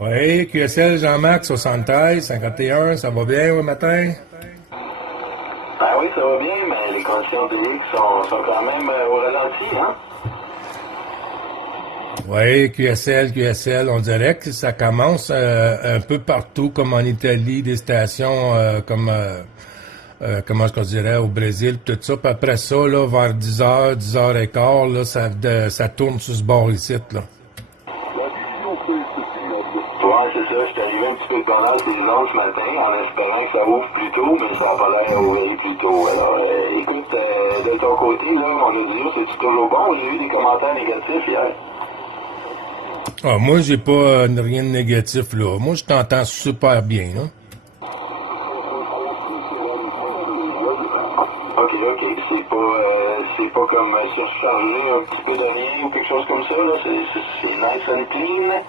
Oui, QSL Jean-Marc 73, 51, ça va bien au matin? Ben oui, ça va bien, mais les conditions de route sont quand même au ralenti, hein? Oui, QSL, on dirait que ça commence un peu partout, comme en Italie, des stations comment est-ce qu'on dirait, au Brésil, tout ça. Puis après ça, là, vers 10h, 10h15, là, ça tourne sur ce bord ici, là. Ouais, c'est ça, je suis arrivé un petit peu de bonheur ces zones ce matin en espérant que ça ouvre plus tôt, mais ça n'a pas l'air d'ouvrir plus tôt. Alors, écoute, de ton côté, là, mon audio, c'est toujours bon? J'ai eu des commentaires négatifs hier. Ah, moi, j'ai pas rien de négatif, là. Moi, je t'entends super bien, là. Ok, c'est pas comme surchargé un petit peu de rien ou quelque chose comme ça, là, c'est nice and clean.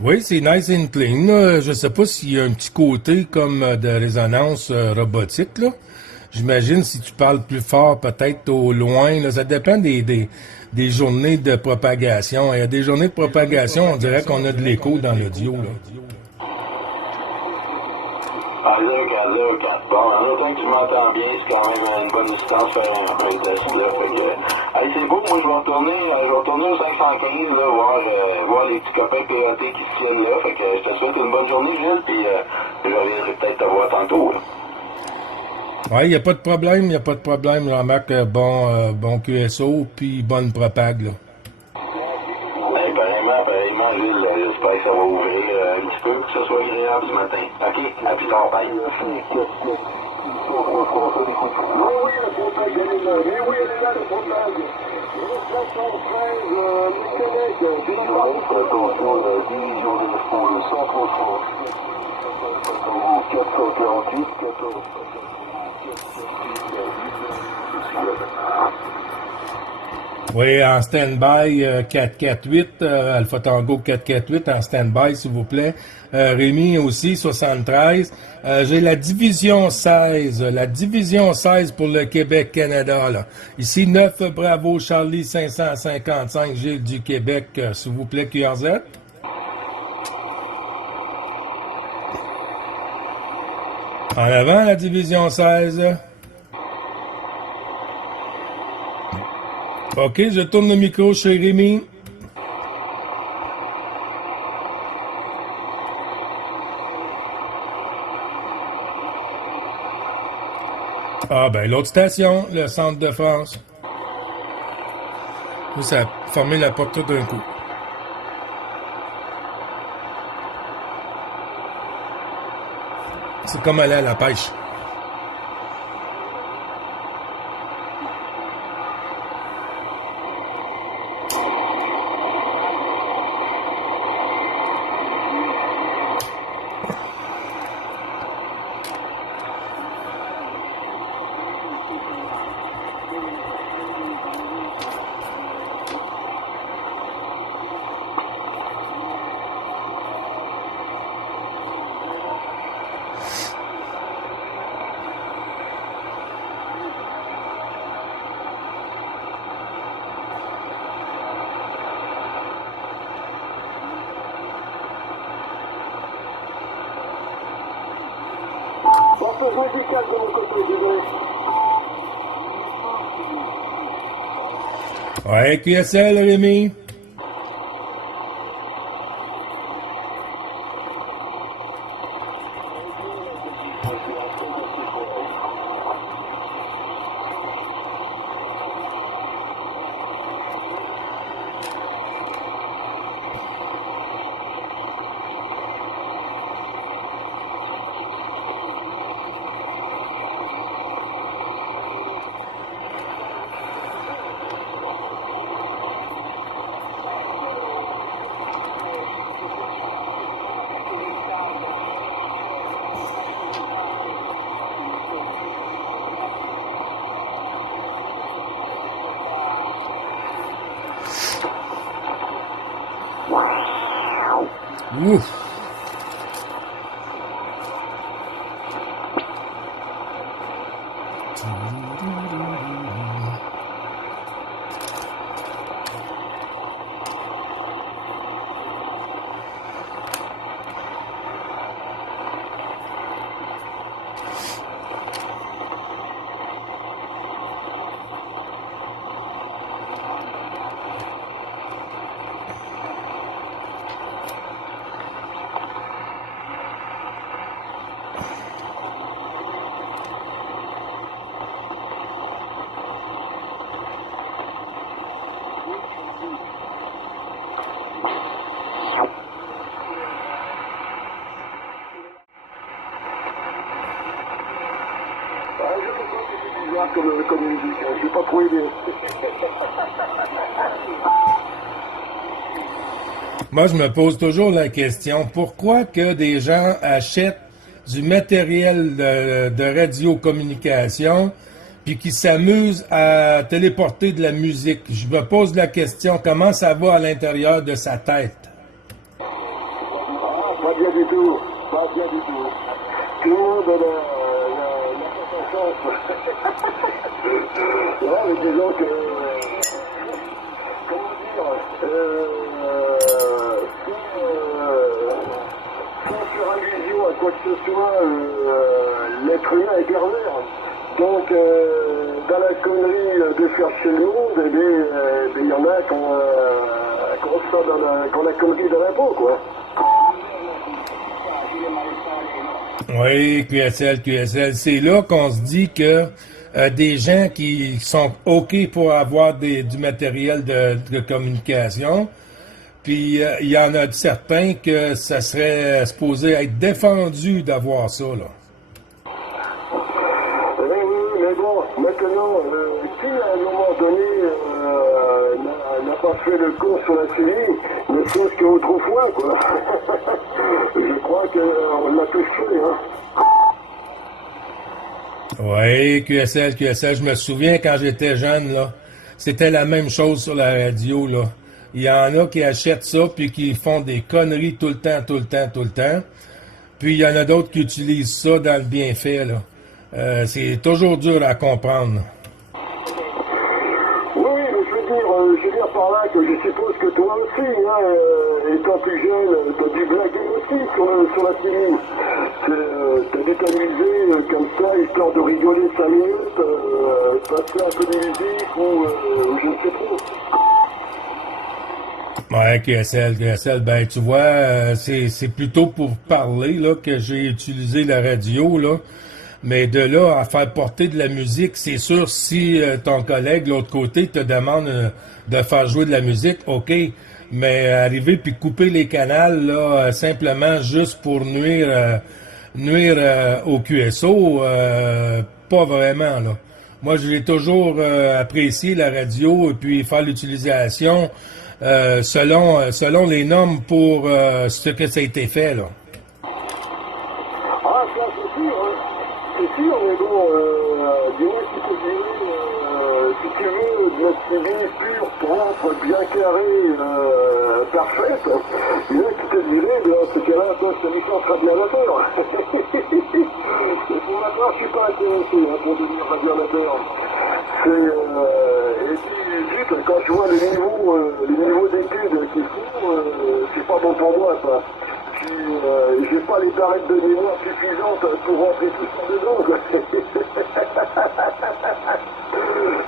Oui, c'est nice and clean, là. Je sais pas s'il y a un petit côté comme de résonance robotique, là. J'imagine si tu parles plus fort, peut-être au loin, là. Ça dépend des journées de propagation. Il y a des journées de propagation, on dirait qu'on a de l'écho dans l'audio, là. Ah, 0,4. Bon, en autant que tu m'entends bien, c'est quand même une bonne distance faire un test là. Fait que, allez, c'est beau, moi je vais retourner au 515, là, voir les petits copains PAT qui se tiennent là. Fait que je te souhaite une bonne journée, Gilles, puis je reviendrai peut-être te voir tantôt, là. Oui, il n'y a pas de problème, Jean-Marc, bon QSO, puis bonne propague, là. Hey, pareillement, Gilles, j'espère que ça va ouvrir un petit peu, que ce soit agréable ce matin. Ok, à plus tard, bye. Oui, en stand-by 448, Alpha Tango 448 en stand-by, s'il vous plaît. Rémi aussi, 73. J'ai la division 16 pour le Québec-Canada, là. Ici, 9 Bravo Charlie 555, Gilles du Québec, s'il vous plaît, QRZ. En avant, la division 16. OK, je tourne le micro chez Rémi. Ah ben, l'autre station, le centre de France. Ça a formé la porte tout d'un coup. C'est comme aller à la pêche. Ouais, QSL, Rémi. Ouf. bizarre comme musique. Je n'ai pas trop aimé. Moi, je me pose toujours la question, pourquoi que des gens achètent du matériel de radiocommunication puis qui s'amusent à téléporter de la musique? Je me pose la question, comment ça va à l'intérieur de sa tête? Pas bien du tout. Pas bien du tout. Tout le monde a la chance. Ouais, mais disons que... comment dire si sur allusion à quoi que ce soit, l'être humain est pervers. Donc, dans la connerie de faire chez le monde, il y en a qu'on a connerie dans la peau, quoi. Oui, QSL. C'est là qu'on se dit que des gens qui sont OK pour avoir du matériel de communication, puis il y en a certains que ça serait supposé être défendu d'avoir ça, là. Oui, mais bon, maintenant, qui à un moment donné n'a pas fait le cours sur la série, ne serait-ce qu'autrefois, quoi. Je crois qu'on l'a tous fait, hein. Oui, QSL, je me souviens quand j'étais jeune, là, c'était la même chose sur la radio, là. Il y en a qui achètent ça puis qui font des conneries tout le temps. Puis il y en a d'autres qui utilisent ça dans le bienfait, là. C'est toujours dur à comprendre. Oui, mais je veux dire par là que je suppose que toi aussi, hein, étant plus jeune, t'as dû blaguer aussi sur la télé. T'as dû t'amuser comme ça, histoire de rigoler 5 minutes, passer un peu de musique ou je ne sais trop. Ouais, QSL, ben tu vois, c'est plutôt pour parler là que j'ai utilisé la radio, là. Mais de là à faire porter de la musique, c'est sûr, si ton collègue, de l'autre côté, te demande de faire jouer de la musique, OK. Mais arriver puis couper les canals, là, simplement juste pour nuire au QSO, pas vraiment, là. Moi, j'ai toujours apprécié la radio et puis faire l'utilisation selon les normes pour ce que ça a été fait, là. Ah, ça, c'est sûr, hein. C'est sûr, mais bon, dis-moi si tu veux, si tu veux de la TV pure, propre, bien carrée, parfaite, il y en a qui te diraient, dans ce cas-là, toi, cette licence radiamateur. Pour ma part, je suis pas intéressé hein, pour devenir radiamateur. Et puis, juste, quand je vois les niveaux d'études qu'ils font, c'est pas bon pour moi, ça. Puis, j'ai pas les barrettes de mémoire suffisantes pour rentrer tout ça dedans, quoi.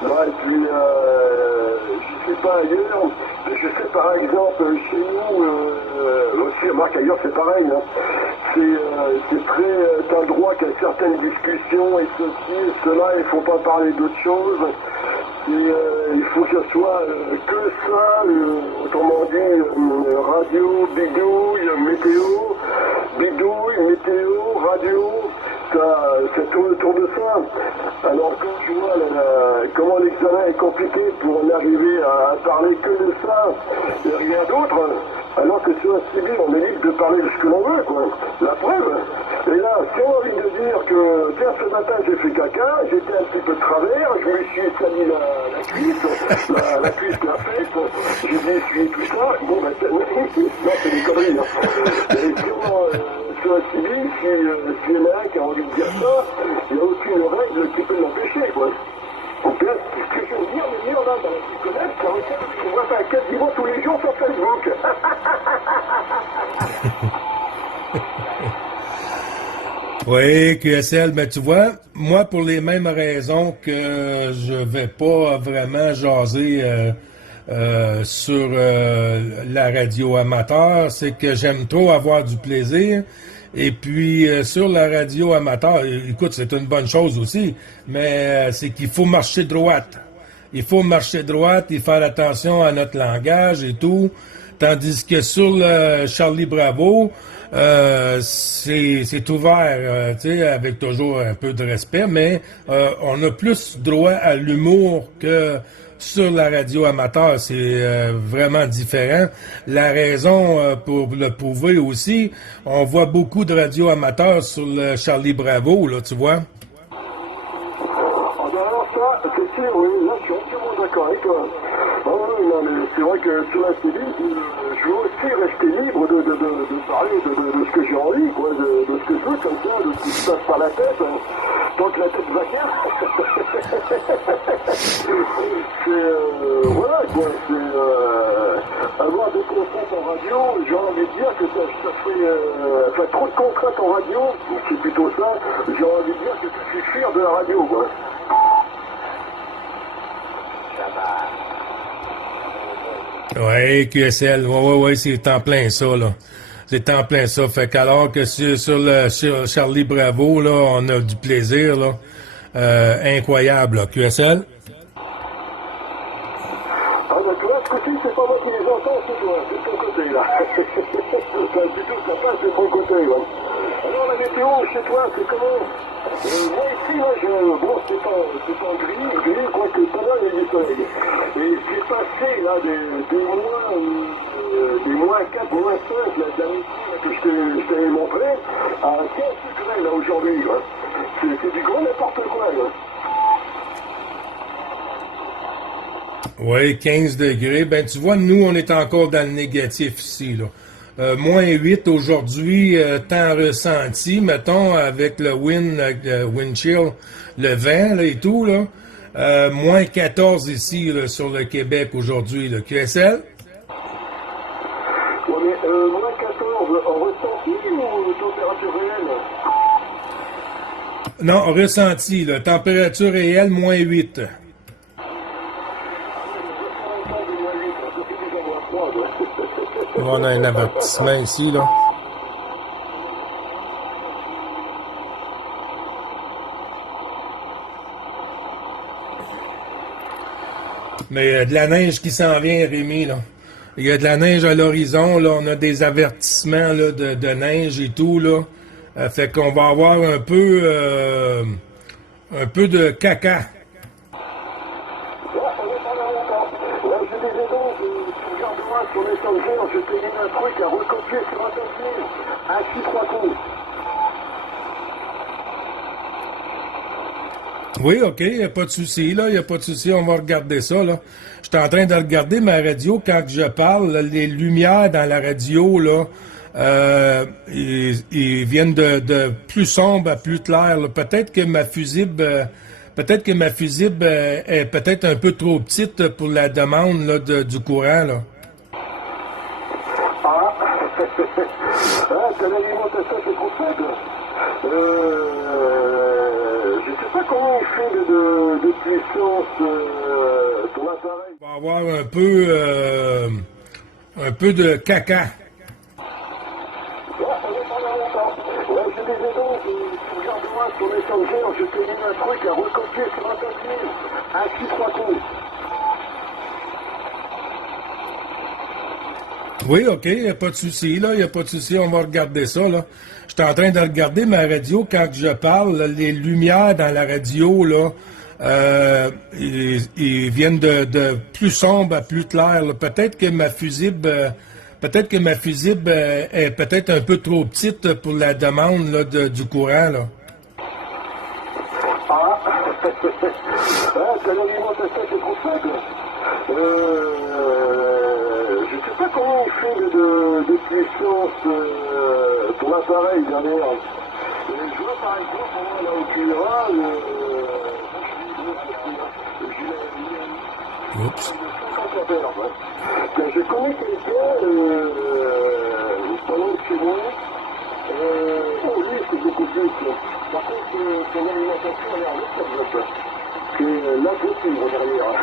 Ouais, et puis, je sais pas ailleurs, je sais par exemple, chez nous, aussi, remarque ailleurs c'est pareil, hein. C'est très, t'as le droit qu'à certaines discussions et ceci et cela, il faut pas parler d'autre chose. Et il faut que ce soit que ça, autrement dit, radio, bidouille, météo, radio, c'est tout autour de ça. Alors quand tu vois comment l'examen est compliqué pour en arriver à parler que de ça, et rien d'autre, alors que sur un civil, on est libre de parler de ce que l'on veut, quoi. La preuve. Et là, si on a envie de dire que, tiens, ce matin, j'ai fait caca, j'étais un petit peu de travers, je me suis établi la cuisse, la cuisse perfecte, j'ai dit essuyé tout ça, bon, ben, non, c'est des conneries, hein. Et sur un civil, si il y en a un qui a envie de dire ça, il n'y a aucune règle qui peut l'empêcher, quoi. Donc là, ce que je veux dire, mais là, dans la psychologie, on voit ça quasiment tous les jours sur Facebook. Oui, QSL, ben tu vois, moi pour les mêmes raisons que je vais pas vraiment jaser sur la radio amateur, c'est que j'aime trop avoir du plaisir. Et puis sur la radio amateur, écoute, c'est une bonne chose aussi, mais c'est qu'il faut marcher droite. il faut marcher droite et faire attention à notre langage et tout. Tandis que sur le Charlie Bravo, c'est ouvert, tu sais, avec toujours un peu de respect, mais on a plus droit à l'humour que sur la radio amateur. C'est vraiment différent. La raison, pour le prouver aussi, on voit beaucoup de radios amateurs sur le Charlie Bravo, là, tu vois. Alors ça, c'est sûr, oui, là je suis entièrement d'accord avec toi. Ah oui, non, mais c'est vrai que sur la télé, je veux aussi rester libre de parler de ce que j'ai envie, quoi, de ce que je veux, comme ça, de ce qui se passe par la tête, hein. Tant que la tête va bien. Voilà, quoi, c'est avoir des contraintes en radio, j'ai envie de dire que ça fait enfin, trop de contraintes en radio, c'est plutôt ça, j'ai envie de dire que ça fait fuir de la radio, quoi. Ouais, QSL, ouais, c'est en plein ça, là. C'est en plein ça. Fait qu'alors que sur Charlie Bravo, là, on a du plaisir, là. Incroyable, là. QSL? Ah bah tu vois, ce coup-ci, c'est pas moi qui les entends, c'est toi, c'est de ton côté, là. C'est tout, ça passe de ton côté, là. Alors la météo, chez toi, c'est comment? Moi ici, là, bon, c'est pas gris, quoique pas mal, il y a du soleil. Et c'est passé, là, des moins 4, moins 5, là, de la météo, que je t'avais montré, à 15 degrés, là, aujourd'hui, là. C'est du grand n'importe quoi, là. Oui, 15 degrés. Ben, tu vois, nous, on est encore dans le négatif ici, là. Moins 8 aujourd'hui, temps ressenti, mettons, avec le wind chill, le vent, là, et tout, là. Moins 14 ici, là, sur le Québec aujourd'hui, là. QSL? Ouais, mais moins 14 en ressenti ou température réelle? Non, ressenti, là. Température réelle, moins 8. On a un avertissement ici, là. Mais de la neige qui s'en vient, Rémi, là. Il y a de la neige à l'horizon, là. On a des avertissements, là, de neige et tout, là. Fait qu'on va avoir un peu de caca. Sur Messenger, je t'ai mis un truc à recopier sur un papier, à 6-3 coups. Oui, OK, il n'y a pas de souci, là, il n'y a pas de souci, on va regarder ça, là. Je suis en train de regarder ma radio quand je parle, là, les lumières dans la radio, là, ils viennent de plus sombre à plus clair, là. Peut-être que ma fusible est peut-être un peu trop petite pour la demande, là, du courant, là. Ah, t'as l'alimentation, c'est trop faible. Je sais pas comment il fait de puissance ton appareil. On va avoir un peu de caca. Je disais donc, regarde-moi sur Messenger, je t'ai mis un truc à recopier sur un papier, à 6-3 coups. Oui, OK, il n'y a pas de souci, là, il n'y a pas de souci, on va regarder ça, là. Je suis en train de regarder ma radio quand je parle, là, les lumières dans la radio, là, ils viennent de plus sombre à plus clair, là. Peut-être que ma fusible est peut-être un peu trop petite pour la demande, là, du courant, là. T'as l'alimentation, c'est trop faible. Je sais pas comment il fait de puissance ton appareil derrière. Je vois par exemple, moi, là au Cuira, Oups. 50 ampères, ouais. Je connais quelqu'un pendant chez moi. Lui, c'est beaucoup plus. Par contre, son alimentation, elle est en autre, c'est l'impossible derrière.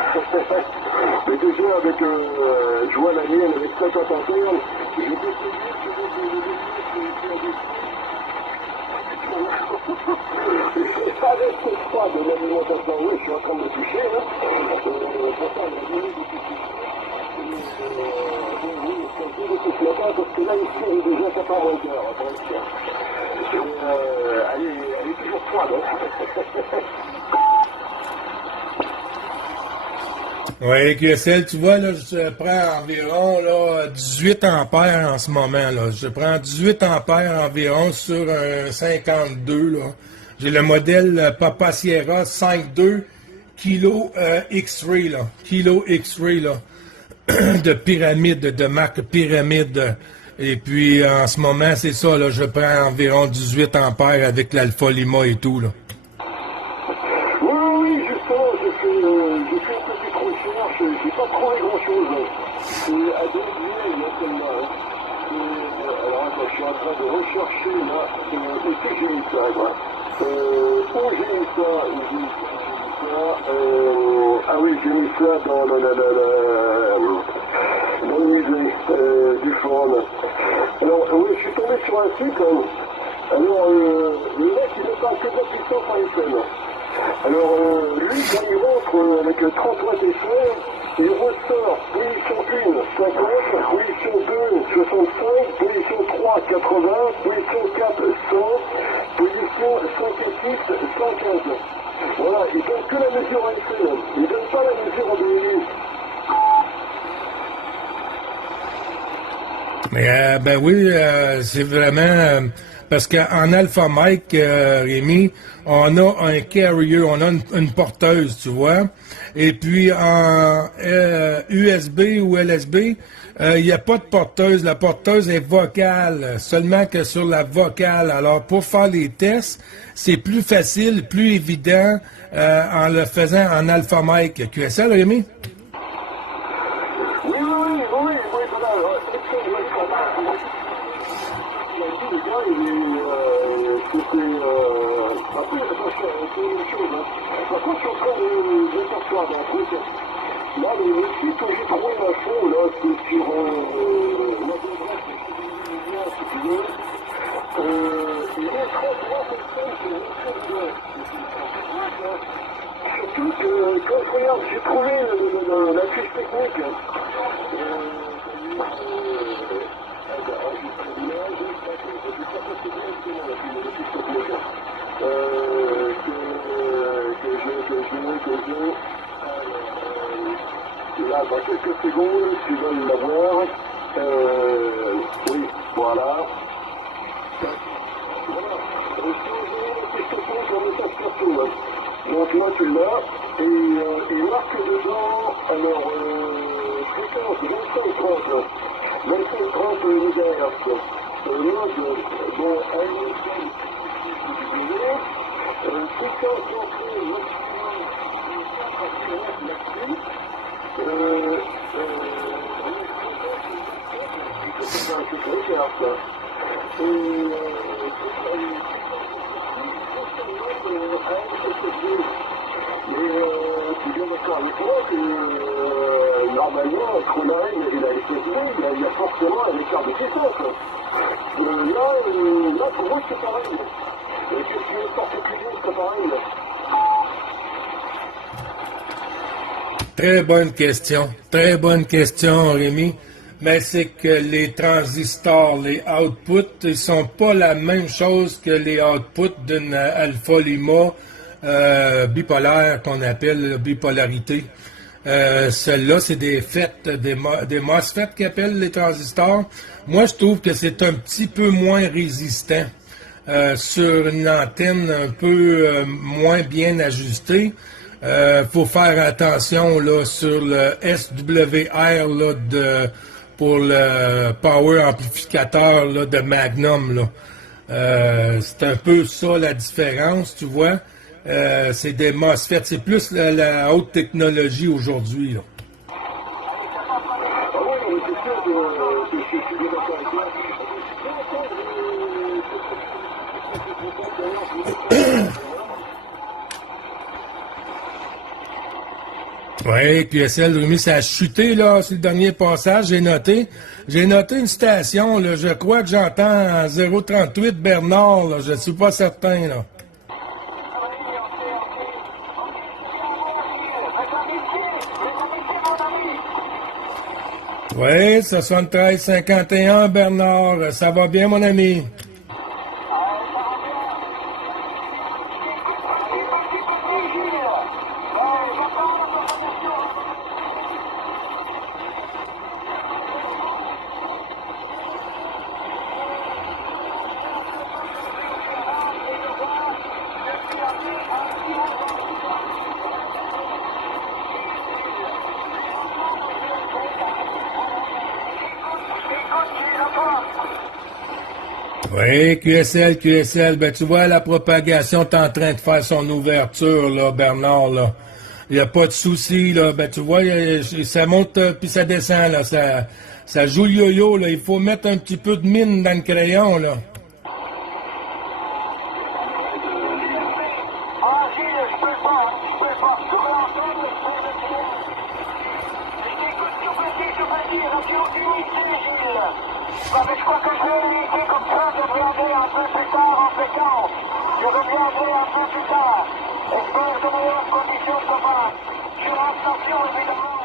Mais déjà, avec, je vois la mienne avec 50 ampères, je peux te dire que Ça reste pas de l'alimentation, oui, je suis en train de me toucher, hein. Pourtant, la minute de oui, c'est un peu de tout ce matin, parce que là, ici, elle est déjà 14 heures, donc, elle est toujours froide, hein. Oui, QSL, tu vois, là, je prends environ là, 18 ampères en ce moment. Là. Je prends 18 ampères environ sur un 52. Là. J'ai le modèle Papa Sierra 5.2 Kilo X-Ray, là. Kilo X-Ray, là. De pyramide, de marque pyramide. Et puis, en ce moment, c'est ça, là, je prends environ 18 ampères avec l'Alpha Lima et tout, là. Oui, justement, j'ai fait une petite recherche, j'ai pas trouvé grand-chose. C'est à Deauville, il y a celle-là. Alors attends, je suis en train de rechercher là, où c'est que j'ai mis ça, quoi. Où j'ai mis ça? Ah oui, j'ai mis ça dans le musée du Forum. Alors oui, je suis tombé sur un site. Alors le mec, il ne parle que de la puissance en échelle. Alors, lui, quand il rentre avec 30 watts d'essai, il ressort position 1, 50, position 2, 65, position 3, 80, position 4, 100, position 5 et 6, 115. Voilà, il donne que la mesure en essai, il ne donne pas la mesure en BMI. Ben oui, c'est vraiment... parce qu'en Alpha Mike, Rémi, on a un carrier, on a une porteuse, tu vois. Et puis en USB ou LSB, il n'y a pas de porteuse. La porteuse est vocale, seulement que sur la vocale. Alors pour faire les tests, c'est plus facile, plus évident en le faisant en Alpha Mike. QSL, Rémi? Par contre, je suis en train de s'asseoir d'un truc. Là, le site où j'ai trouvé l'info, là, c'est sur la débresse, si tu veux. Il est 33 personnes sur le site. Surtout que, quand je regarde, j'ai trouvé la fiche technique. Là, dans quelques secondes, tu vas l'avoir. Oui, voilà. Donc là, tu l'as. Et il marque dedans, alors, fréquence 25-30. 25-30 MHz. Mode, bon, fréquence d'entrée maximum. Normalement, entre la N et la SSD, il y a forcément un écart de puissance. Là, pour moi, c'est pareil. Qu'est-ce qui est particulier, c'est pareil. Très bonne question, Rémi. Mais c'est que les transistors, les outputs, ils sont pas la même chose que les outputs d'une Alpha Lima bipolaire qu'on appelle bipolarité. Celles-là, c'est des FET, des MOSFET qui appellent les transistors. Moi, je trouve que c'est un petit peu moins résistant sur une antenne un peu moins bien ajustée. Faut faire attention là sur le SWR là, pour le power amplificateur là, de Magnum. Là. C'est un peu ça la différence, tu vois. C'est des MOSFET, c'est plus la haute technologie aujourd'hui. Là. Oui, QSL, Rémi, ça a chuté, là, sur le dernier passage, j'ai noté. J'ai noté une station, là, je crois que j'entends 038 Bernard, là, je suis pas certain, là. Oui, 73-51 Bernard, ça va bien, mon ami? Oui, QSL, ben tu vois, la propagation est en train de faire son ouverture, là, Bernard, là. Il n'y a pas de souci, là. Ben tu vois, ça monte puis ça descend, là. Ça joue le yo-yo, là. Il faut mettre un petit peu de mine dans le crayon, là. Je crois que je vais éviter comme ça, je reviendrai un peu plus tard en séquence. Je reviendrai un peu plus tard. Espère de meilleures conditions de base. Je rends attention évidemment.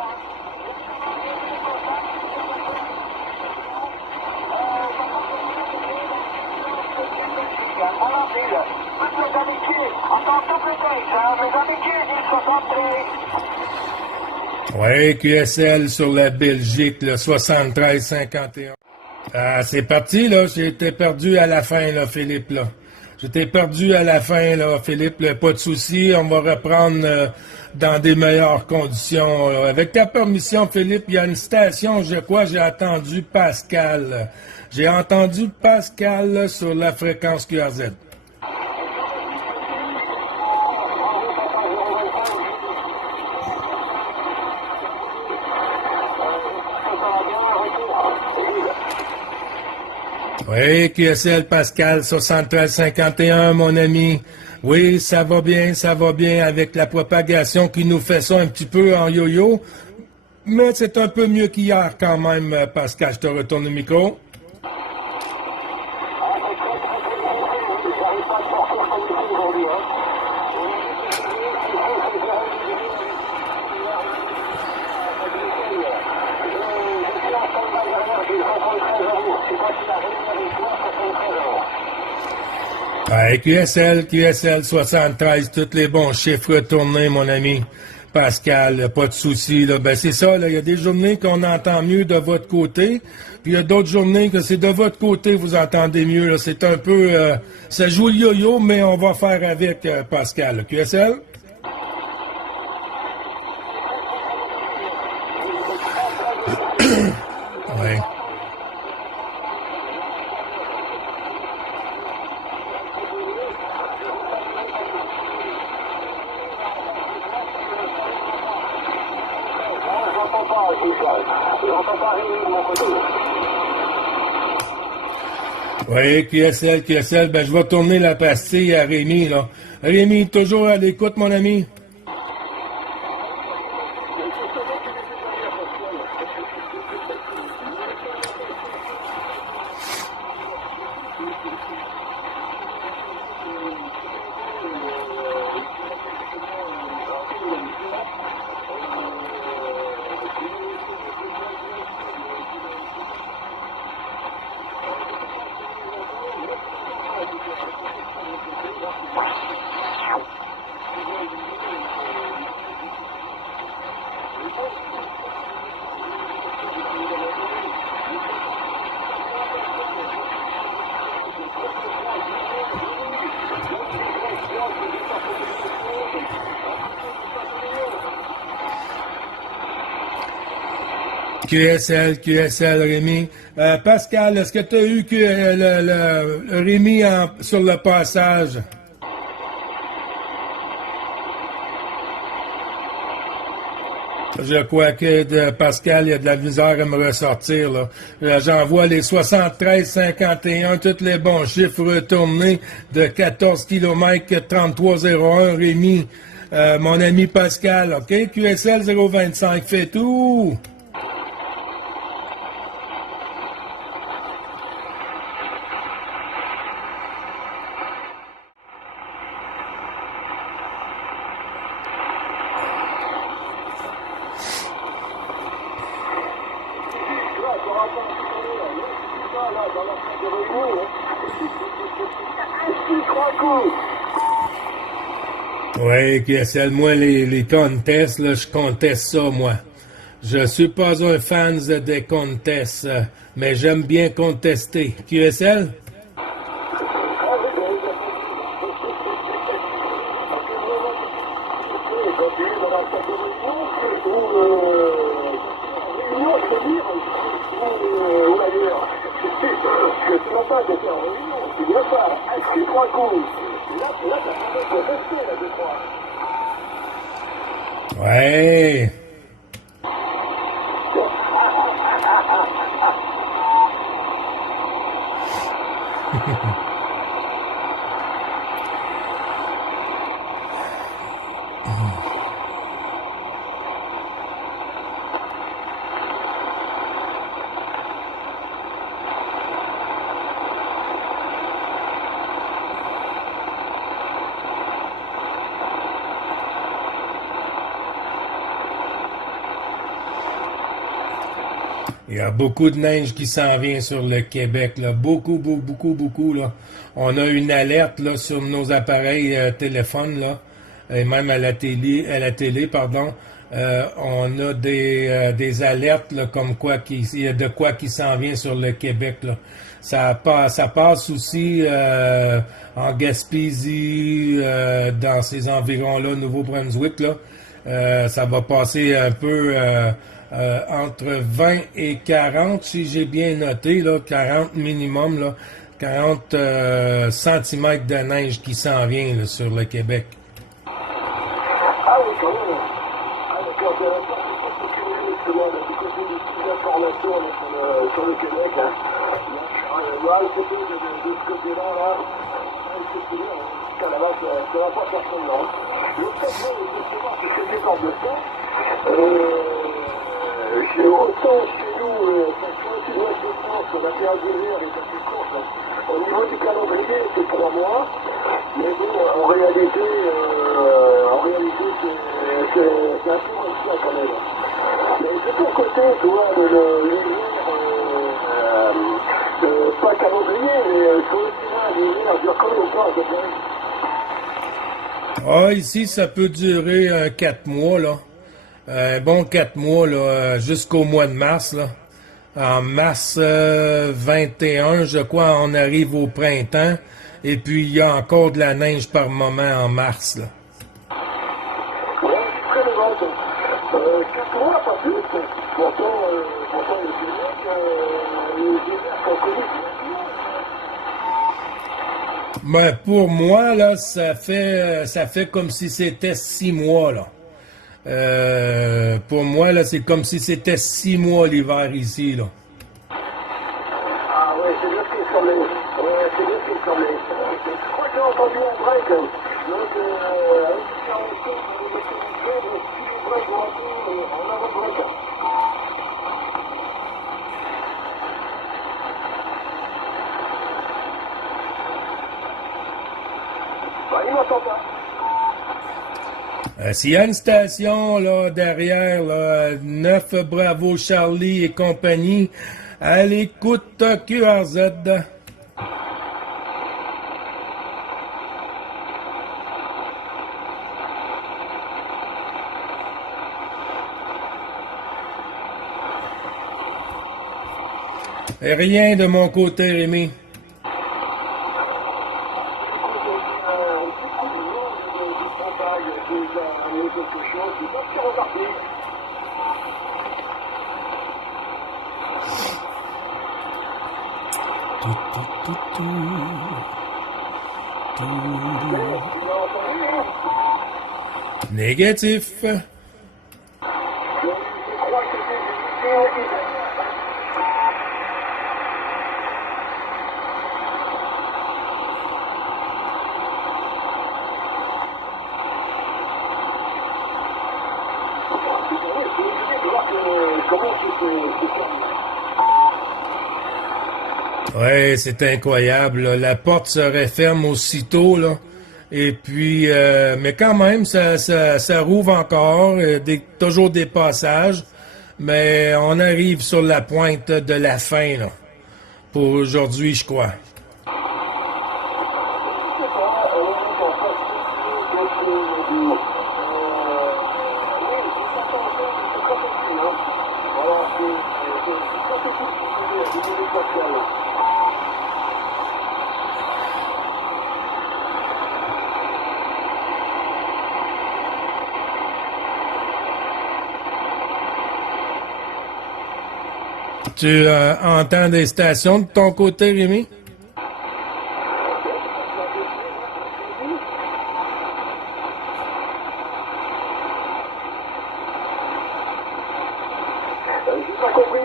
Toutes mes amitiés, encore toutes les dates, mes amitiés du 63. Oui, QSL sur la Belgique, le 73-51. Ah, c'est parti, là. J'étais perdu à la fin, là, Philippe, là. J'étais perdu à la fin, là, Philippe. Là, pas de souci. On va reprendre dans des meilleures conditions. Là. Avec ta permission, Philippe, il y a une station, je crois, j'ai entendu Pascal. J'ai entendu Pascal là, sur la fréquence QRZ. Oui, QSL Pascal, 73-51, mon ami. Oui, ça va bien avec la propagation qui nous fait ça un petit peu en yo-yo. Mais c'est un peu mieux qu'hier quand même, Pascal. Je te retourne le micro. Ouais, QSL 73, tous les bons chiffres retournés, mon ami. Pascal, pas de souci. Là. Ben c'est ça, là. Il y a des journées qu'on entend mieux de votre côté, puis il y a d'autres journées que c'est de votre côté vous entendez mieux. Là. C'est un peu... ça joue le yo-yo, mais on va faire avec Pascal. QSL? Ouais. Oui, QSL, ben je vais tourner la pastille à Rémi, là. Rémi, toujours à l'écoute, mon ami. QSL, Rémi. Pascal, est-ce que tu as eu le Rémi sur le passage? Je crois que Pascal, il y a de la misère à me ressortir. Là. J'envoie les 73-51, tous les bons chiffres retournés de 14 km 3301, Rémi. Mon ami Pascal, OK? QSL 025, fait tout! Oui, QSL, moi, les contests, là, je conteste ça, moi. Je suis pas un fan des contests, mais j'aime bien contester. QSL? Ouais. Il y a beaucoup de neige qui s'en vient sur le Québec, là. Beaucoup, là. On a une alerte, là, sur nos appareils téléphones, là, et même à la télé, pardon. On a des alertes, là, comme quoi il y a de quoi qui s'en vient sur le Québec, là. Ça passe aussi en Gaspésie, dans ces environs-là, Nouveau-Brunswick, là. Ça va passer un peu entre 20 et 40, si j'ai bien noté, là, 40 minimum, là, 40 centimètres de neige qui s'en vient là, sur le Québec. Ah oui, quand même. Ah d'accord, c'est intéressant, c'est curieux, justement, du côté des petites informations sur le Québec, là. Là, c'était de ce côté-là, là. Là, ça va pas faire son nom. Le fait, justement, c'est ce que j'étends de ça. Autant chez nous, ça coïncide avec les France, la période d'hiver est assez courte. Au niveau du calendrier, c'est 3 mois. Mais bon, en réalité, c'est un peu comme ça quand même. Mais de ton côté, tu vois, l'hiver, pas calendrier, mais sur le terrain, l'hiver dure quand même pas, c'est bien. Ah, ici, ça peut durer 4 mois, là. Bon 4 mois, là, jusqu'au mois de mars, là. En mars 21, je crois, on arrive au printemps. Et puis, il y a encore de la neige par moment en mars, là. Ouais, très levant. 4 mois, pas plus. Pourtant, le Québec, les hivers sont connus. Ben, pour moi, là, ça fait comme si c'était 6 mois, là. Pour moi, là, c'est comme si c'était 6 mois l'hiver ici, là. Ah ouais, c'est bien ce qu'il semblait. Ouais, c'est bien ce qu'il semblait. Je crois que j'ai entendu un break. Donc, avec 45, on est passé du club, si le break vont rentrer en avant-break. Bah, il m'entend pas. S'il y a une station là derrière, là, 9 Bravo Charlie et compagnie, à l'écoute QRZ. Et rien de mon côté, Rémi. Négatif. Ouais, c'est incroyable, là. La porte se referme aussitôt, là. Et puis, mais quand même, ça rouvre encore, toujours des passages. Mais on arrive sur la pointe de la fin, là, pour aujourd'hui, je crois. Tu entends des stations de ton côté, Rémi? J'ai pas compris.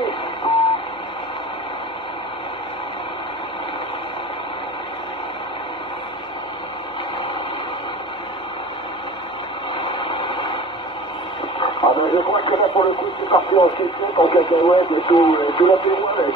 Ah ben je crois que là pour le coup c'est parti en question en cacahuète et tout la témoin avec.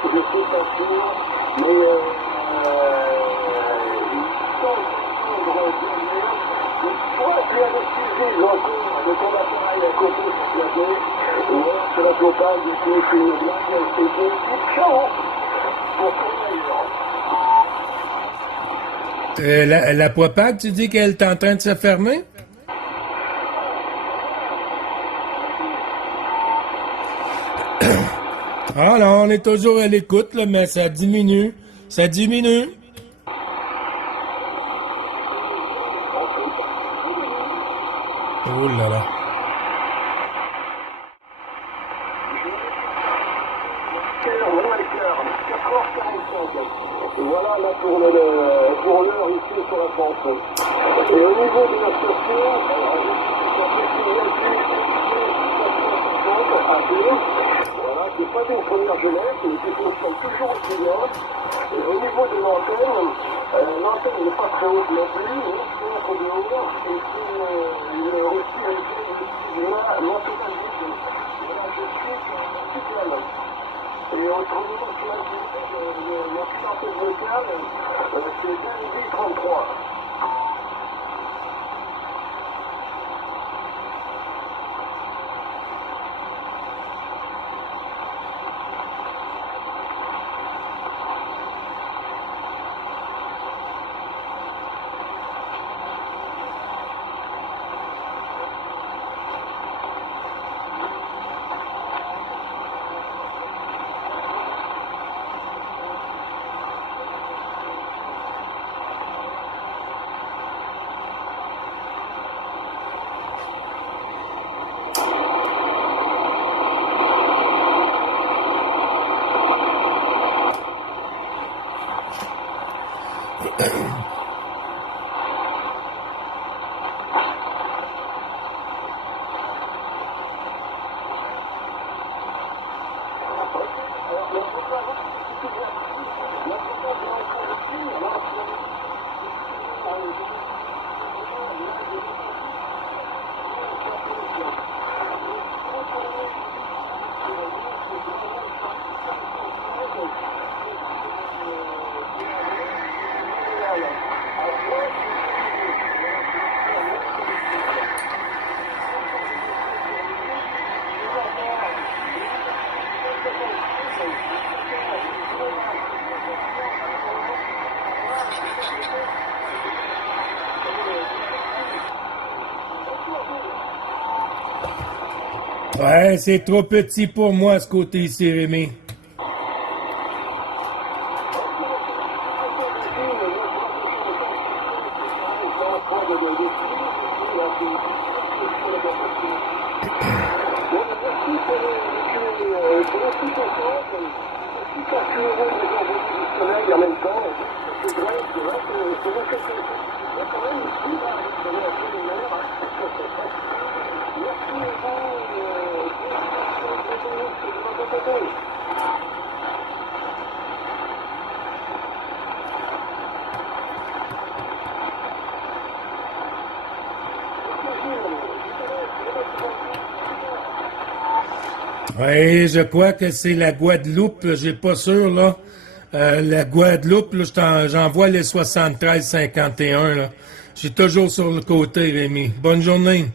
Je suis pas sûr, mais soit tu as refusé l'encours de ton appareil à côté de ce clavier, ou alors c'est la totale de qui fait une blague et qui dit ciao pour ton meilleur. La propade, tu dis qu'elle est en train de se fermer? Ah non, on est toujours à l'écoute, là, mais ça diminue. Ça diminue. Oh là là. Voilà là pour l'heure ici sur la France. Et au niveau de la station, voilà, c'est pas une première jeunesse, et qui fonctionne toujours aussi bien. Et au niveau de l'antenne n'est pas très haute non plus, mais c'est un peu de haut, et puis il est aussi l'antenne vide. Voilà, je suis toute la main. Et autrement, tu as dit, la clientèle vocale, c'est 2033. Ouais, c'est trop petit pour moi, ce côté ici, Rémi. Oui, je crois que c'est la Guadeloupe, j'ai pas sûr, là. La Guadeloupe, là, j'envoie les 73-51, là. Je suis toujours sur le côté, Rémi. Bonne journée.